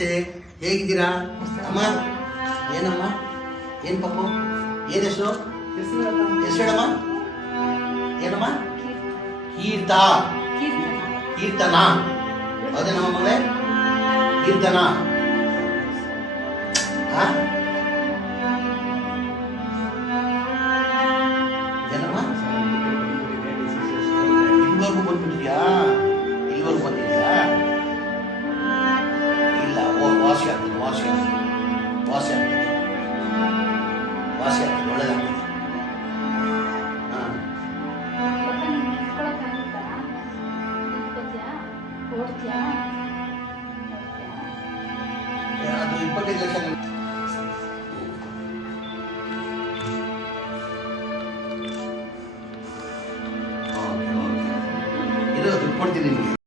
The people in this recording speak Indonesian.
ನಮಸ್ತೆ. ಹೇಗಿದ್ದೀರಾ? ಅಮ್ಮ, ಏನಮ್ಮ? ಏನು ಪಾಪ? ಏನು ಹೆಸರು? ಹೆಸರು ಹೇಳಮ್ಮ ಏನಮ್ಮ? ಕೀರ್ತ ಕೀರ್ತನ. ಅದೇ ನಮ್ಮ ಮಗಳೇ? ಕೀರ್ತನ? pase a mí, pase a mí, pase a mí, no le da miedo. Ya, ya, ya, ya, ya, ya, ya, ya, ya, ya, ya, ya, ya, ya, ya, ya, ya, ya, ya,